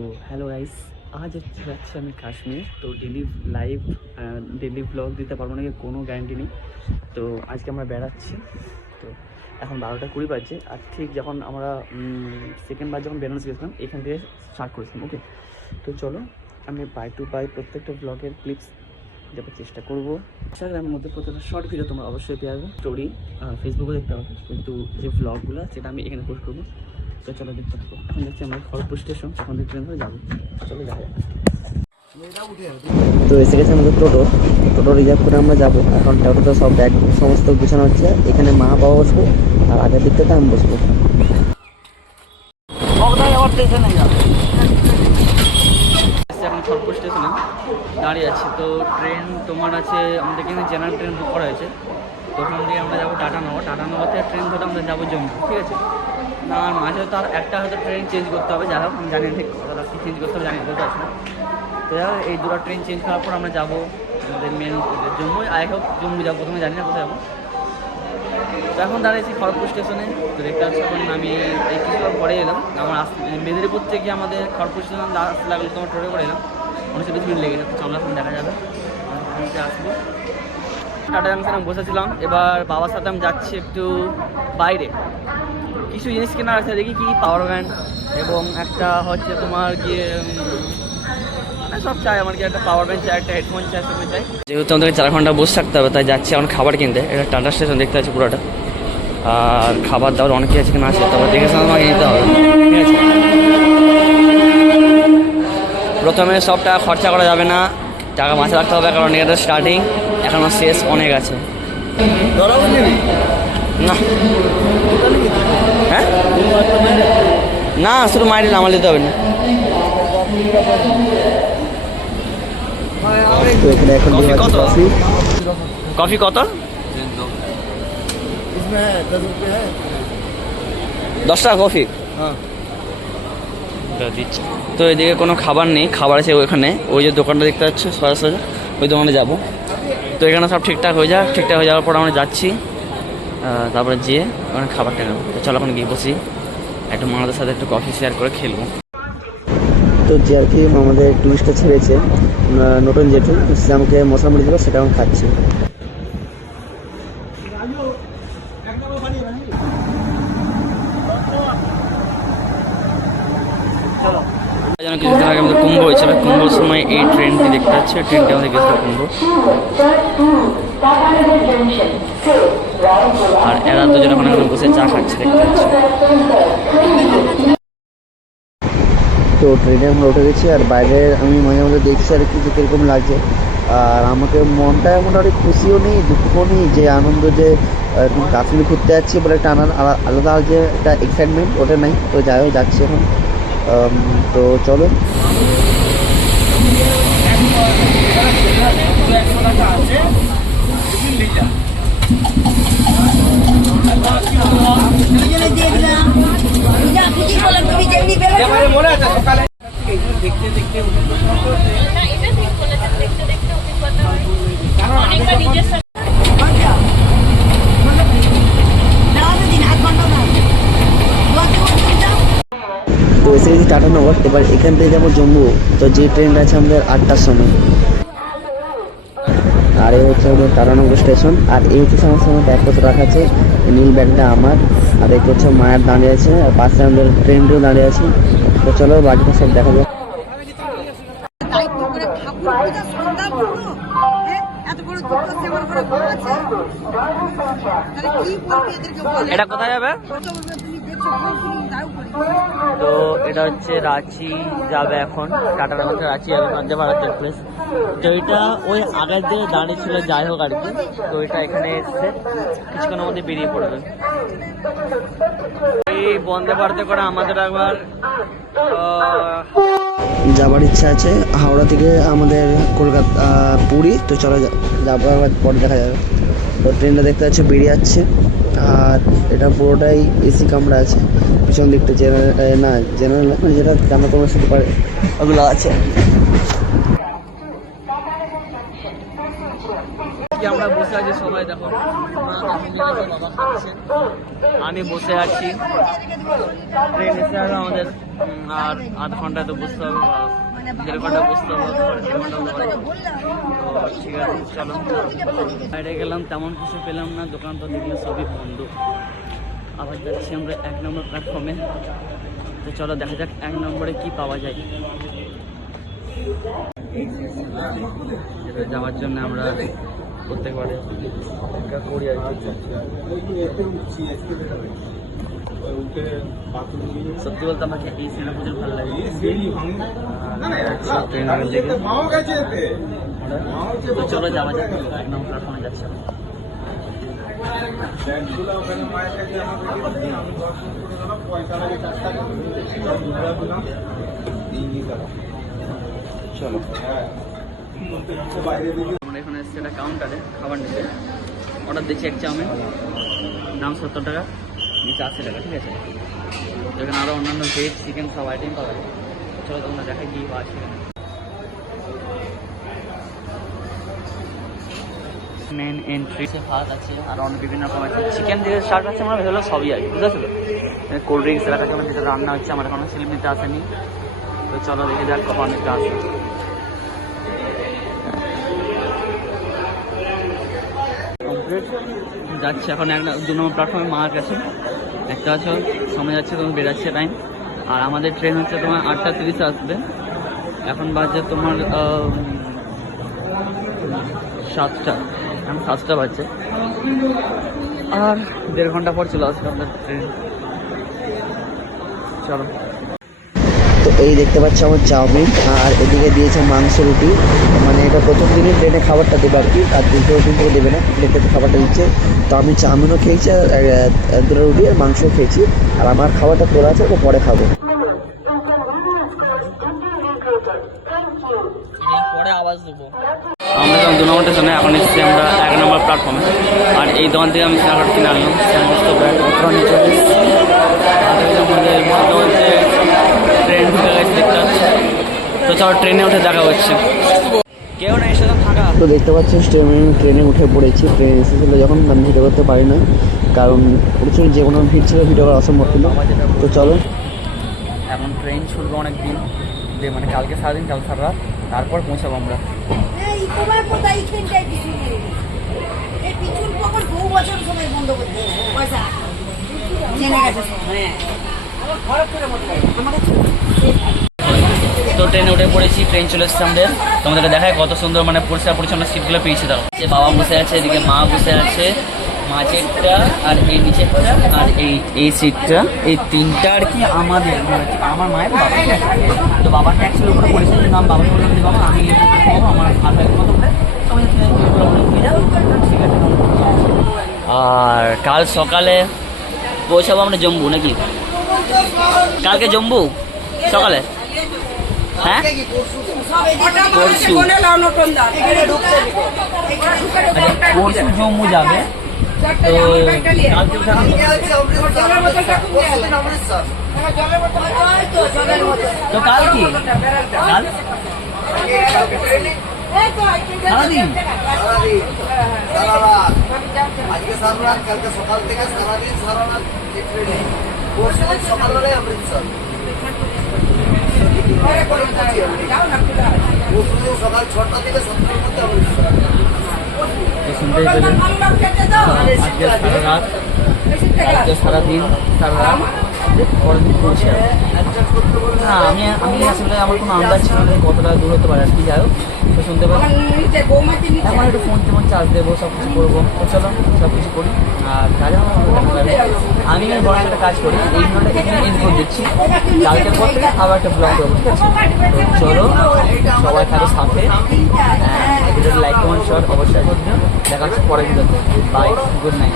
তো hello guys, আজ হচ্ছে যাচ্ছি আমি কাশ্মীর। তো ডেলি ব্লগ দিতে পারবো নাকি কোনো গ্যারান্টি নেই। তো আজকে আমরা বেড়াচ্ছি। তো এখন 12টা 20 বাজছে। আর ঠিক যখন আমরা সেকেন্ড বার যখন বেরোনো গেছিলাম এখান থেকে স্টার্ট করেছিলাম। ওকে, তো চলো আমি বাই টু বাই প্রত্যেকটা ব্লগের ক্লিপস দেওয়ার চেষ্টা করবো। ইনস্টাগ্রামের মধ্যে প্রত্যেকটা শর্ট ভিডিও তোমরা অবশ্যই পেয়ে যাবে, স্টোরি ফেসবুকে দেখতে হবে, কিন্তু যে ব্লগগুলো সেটা আমি এখানে পোস্ট করবো। তো চলো দেখতে থাকবো। এখন দেখছি আমরা খড়গপুর স্টেশন, এখন থেকে ট্রেন ধরে যাবো। চলো যাওয়া যাক। তো এসে গেছে আমাদের টোটো রিজার্ভ করে আমরা যাবো। এখন টোটোতে সব ব্যাগ সমস্ত গুছানো হচ্ছে। এখানে মা বাবা বসবো আর আগের দিক থেকে আমি বসবো। এখন খড়গপুর স্টেশনে দাঁড়িয়ে আছি। তো ট্রেন তোমার আছে, আমাদের এখানে জেনারেল ট্রেন বুক করা হয়েছে। তো ওখান থেকে আমরা যাবো টাটানগর থেকে ট্রেন ধরে আমরা যাবো জম্মু। ঠিক আছে, না আর মাঝে তো আর একটা হয়তো ট্রেন চেঞ্জ করতে হবে। যাই হোক আমি জানি ঠিক কতটা কী চেঞ্জ করতে হবে জানি বলতে পারছি না। তো যাই হোক এই দুটো ট্রেন চেঞ্জ করার পর আমরা যাবো আমাদের মেন জম্মু। আই হোক জম্মু যাবো, প্রথমে জানি না কোথায় যাবো। তো এখন দাঁড়িয়েছি খড়গপুর স্টেশনে। তো দেখতে পাচ্ছি এখন আমি এই কিছুক্ষণ পরে এলাম। আমার মেদিনীপুর থেকে আমাদের খড়গপুর স্টেশন আসতে লাগলো, তোমার টোটো করে এলাম। 19-20 মিনিট লেগে যাবে। চলো এখন দেখা যাবে আসবো। টাটা জাংশনে বসেছিলাম, এবার বাবার সাথে আমি যাচ্ছি একটু বাইরে। কিছু জিনিস কেনার আছে, দেখি কি পাওয়ার ব্যাংক এবং একটা হচ্ছে তোমার গিয়ে সব চাই। আমার কি একটা পাওয়ার ব্যাংক চাই, একটা হেডফোন চাই, সবই চাই। যেহেতু আমাদেরকে 4 ঘন্টা বসে থাকতে হবে, তাই যাচ্ছি এখন খাবার কিনতে। এটা টাটা স্টেশন দেখতে পাচ্ছি পুরোটা। আর খাবার দাবার অনেক কিছু আছে কিনা আছে, তারপর দেখে শুনে আমাকে নিতে হবে। ঠিক আছে, প্রথমে সব টাকা খরচা করা যাবে না, টাকা মাথায় রাখতে হবে, কারণ এটা স্টার্টিং, এখনও শেষ অনেক আছে। না হ্যাঁ না, শুধু মাইরে আমার নিতে হবে না। কফি কত? 10 টাকা কফি। দিচ্ছে তো এদিকে কোনো খাবার নেই, খাবার আছে ওইখানে, ওই যে দোকানটা দেখতে পাচ্ছ সরাসরি ওই দোকানে যাবো। তো এখানে সব ঠিকঠাক হয়ে যাওয়ার পর আমরা যাচ্ছি, তারপরে যেয়ে ওখানে খাবারটা নেবো। তো চলো এখন গিয়ে বসি, একটু মামাদের সাথে একটু কফি শেয়ার করে খেলবো। তো যে আর কি আমাদের টুরিস্টটা ছেড়েছে নতুন জেঠু, সে আমাকে মশলা মুড়ি দেবে, সেটা আমি খাচ্ছি। যেন কিছুদিন আগে আমাদের কুম্ভ হয়েছিল, কুম্ভর সময় এই ট্রেনটি দেখতে পাচ্ছি, ট্রেনটি আমাদের গেছিল কুম্ভ। আর এরা দুজন এখন বসে চা খাচ্ছে দেখতে পাচ্ছি। তো ট্রেনে আমরা উঠে গেছি, আর বাইরে আমি মাঝে মাঝে দেখছি আর কি যে কীরকম লাগছে। আর আমাকে মনটা মোটামুটি খুশিও নেই, দুঃখও নেই, যে আনন্দ যে কাশ্মীর ঘুরতে যাচ্ছি বলে একটা আলাদা যে একটা এক্সাইটমেন্ট ওটা নাই। তো যাই হোক যাচ্ছি এখন। তো চলো তো এসে গেছি টাটানগর। এবার এখান থেকে যাবো জম্মু। তো যে ট্রেনটা আছে আমাদের 8টার সময়। আর এই হচ্ছে আমাদের টাটানগর স্টেশন। আর এই হচ্ছে সমস্ত আমার ব্যাগপত্র রাখা আছে, নীল ব্যাগটা আমার। আর এই হচ্ছে মায়ের দাঁড়িয়ে আছে, আর পাশে আমাদের ট্রেনটিও দাঁড়িয়ে আছে। তো চলো বাকিটা সব দেখা যাক। এটা কোথায় যাবে? তো এটা হচ্ছে রাঁচি যাবে এখন, টাটানগর থেকে রাঁচি যাবে, বন্দে ভারত এক্সপ্রেস। তো এটা ওই আগের দিকে দাঁড়িয়ে ছিল, যাই হোক আর কি। তো এটা এখানে এসছে, কিছুক্ষণের মধ্যে বেরিয়ে পড়বে। এই বন্দে ভারতে করে আমাদের একবার যাবার ইচ্ছা আছে হাওড়া থেকে আমাদের কলকাতা পুরী। তো চলো যাবো, আবার পরে দেখা যাবে। তো ট্রেনটা দেখতে পাচ্ছি বেরিয়ে যাচ্ছে। আর এটা পুরোটাই এসি কামরা আছে, পিছন দিকটা জেনারেল মানে যেটা জানা তোমার সাথে পারে ওগুলো আছে। আজকে আমরা বসে আছি সবাই, দেখো বাবা খাচ্ছে, আমি বসে আছি। ট্রেন এসে আসবে আমাদের আর আধ ঘন্টায় তো বসতে হবে বা 1.5 ঘন্টা বসতে হবে, 3 ঘন্টা হতে পারে। তো ঠিক আছে চলো, বাইরে গেলাম তেমন কিছু পেলাম না, দোকান তো দেখলে সবই বন্ধ। আবার যাচ্ছি আমরা 1 নম্বর প্ল্যাটফর্মে। তো চলো দেখা যাক 1 নম্বরে কি পাওয়া যায়। যাওয়ার জন্য আমরা প্রত্যেকবারে করি আর কি। সত্যি বলতে আমাকে এই সিনেমা প্রচুর ভালো লাগে। তো চলো যাওয়া যাক, 1 নম্বর প্ল্যাটফর্মে যাচ্ছি। চলো আমরা এখানে এসেছি একটা কাউন্টারে খাবার নিতে। অর্ডার দিচ্ছি 1 চাউমিন, দাম 70 টাকা, নিচে 80 টাকা, ঠিক আছে। এখানে আরও অন্যান্য ভেজ চিকেন সব আইটেম পাওয়া যায়। চলো তোমরা দেখাই কি আছে। মেন এন্ট্রি ভাত আছে আর অনেক বিভিন্ন রকম আছে, চিকেন দিয়ে স্টার্ট আছে, আমরা ভেবেছিলাম সবই আছে, বুঝতে পারছো। কোল্ড ড্রিঙ্কস এলাকাতে আমার যেটা রান্না হচ্ছে, আমার এখনো স্লিপ নিতে আসেনি। তো চলো দেখে যাক কখন অনেকটা আসে। যাচ্ছে এখন 2 নম্বর প্ল্যাটফর্মে মার কাছে, দেখতে পাচ্ছ সময় যাচ্ছে, তোমার বেরাচ্ছে টাইম। আর আমাদের ট্রেন হচ্ছে তোমার 8:30 আসবে, এখন বাজে তোমার 7টা, এখন 7টা বাজছে। আর 1.5 ঘন্টা পর চলে আসবে আমাদের ট্রেন। চলো, তো এই দেখতে পাচ্ছি আমার চাউমিন, আর এদিকে দিয়েছে মাংস রুটি। মানে এটা প্রথম দিনই ট্রেনে খাবারটা দেবে আর কি, আর দ্বিতীয় দিন থেকে দেবে না, প্লেটে খাবারটা দিচ্ছে। তো আমি চাউমিনও খেয়েছি আর 2টা রুটি আর মাংসও খেয়েছি, আর আমার খাবারটা তোলা আছে, তো পরে খাবো। পরে আওয়াজ দেবো। আমরা যখন 2 নম্বর স্টেশনে, এখন এসেছি আমরা 1 নম্বর প্ল্যাটফর্মে। আর এই দোকান থেকে আমি স্ন্যাকার্ড কিনে আনলাম, সমস্ত ব্যাগপত্র নিয়ে চলে এসেছি। আমাদের বর্ধমানে ট্রেন ঢুকে গেছে দেখতে পাচ্ছি। তো চলো ট্রেনে উঠে দেখা হচ্ছে। কেউ না এসে থাকা। তো দেখতে পাচ্ছি ট্রেনে উঠে পড়েছি। ট্রেন এসেছিলো যখন আমি ভিডিও করতে পারি না, কারণ প্রচুর যে কোনো ভিড় ছিল, ভিডিও করা অসম্ভব ছিল। তো চলো, এখন ট্রেন ছুটবে অনেক দিন, যে মানে কালকে সারাদিন, কাল সারা রাত, তারপর পৌঁছাবো আমরা। তো ট্রেনে উঠে পড়েছি, ট্রেন চলে এসেছে আমাদের। তোমাদেরকে দেখায় কত সুন্দর মানে পরিষ্কার পরিচ্ছন্ন সিটগুলো পেয়েছি। তাও যে বাবা বসে আছে, এদিকে মা বসে আছে, মাঝেরটা আর এই নিচেরটা আর এই সিটটা, এই 3টা আর কি আমাদের, আমার মায়ের বাবা। তো বাবাকে অ্যাকচুয়ালি উপরে পড়েছে, নাম বাবাকে বললাম যে বাবা আমি আমার হাতের মতো করে। আর কাল সকালে পৌঁছাবো আমরা জম্মু, নাকি কালকে জম্মু সকালে? হ্যাঁ পরশু জম্মু যাবে। তো তো কাল কি কাল সারাদিন, আজকে সারা রাত, কালকে সকাল থেকে সারাদিন, সারা রাত সকালবেলায় অমৃতসর, সকাল 6টা থেকে 7টার মধ্যে অমৃতসর। শুনতেই পেলে আজকে সারা রাত, কালকে সারাদিন, সারা রাত, পরের দিন পৌঁছে। হ্যাঁ আমি আসলে আমার কোনো আন্দাজ ছিল না কতটা দূর হতে পারে আর কি। যাই হোক, তো শুনতে পারি এখন একটু ফোন চার্জ দেবো, সব কিছু করবো। তো চলো সব কিছু করি। আর আমি বড় একটা কাজ করি, এই ভিডিওটা এখানে ইনপুট দিচ্ছি, কালকের পর থেকে আবার একটা ব্লগ করবো, ঠিক আছে? তো চলো সবাই থাকো সাথে, ভিডিওটা লাইক কমেন্ট শেয়ার অবশ্যই করবেন। দেখা হচ্ছে পরের ভিডিওতে। Bye, good night.